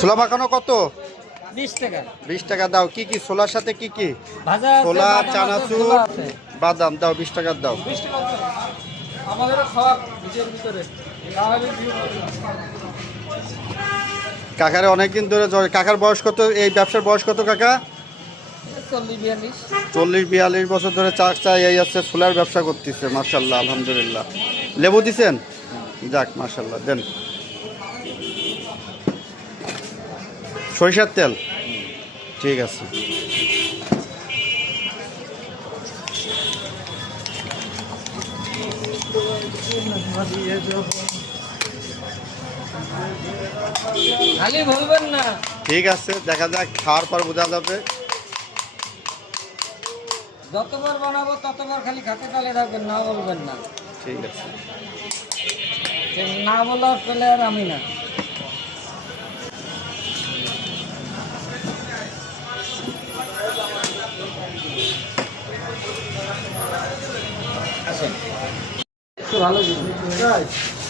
ছোলা মাখানো কত? 20 টাকা। 20 টাকা দাও। কি কি ছোলার সাথে কি কি? ভাজা আছে, ছোলা, বাদাম আছে, চানাচুর, ছোলা আছে। বাদাম দাও। 20 টাকা দাও। 20 টাকা আমাদের খাওয়া নিজের ভিতরে না হলে কাকারে অনেকদিন ধরে কাকার বয়স কত? এই ব্যবসার বয়স কত কাকা? 40-42। 40-42 বছর ধরে চা এই হচ্ছে ছোলার ব্যবসা করতেছে। মাশাআল্লাহ, আলহামদুলিল্লাহ। লেবু দিছেন? যাক, মাশাআল্লাহ। দেন সরিষার তেল। ঠিক আছে। খালি বলবেন না। ঠিক আছে, দেখা যাক, খাওয়ার পর বোঝা যাবে। যতবার বানাবো ততবার খালি খাতে তালে রাখবেন, না বলবেন না। ঠিক আছে। না বলার পেলে আর আমি না। আসেন, একটু ভালো জিনিস।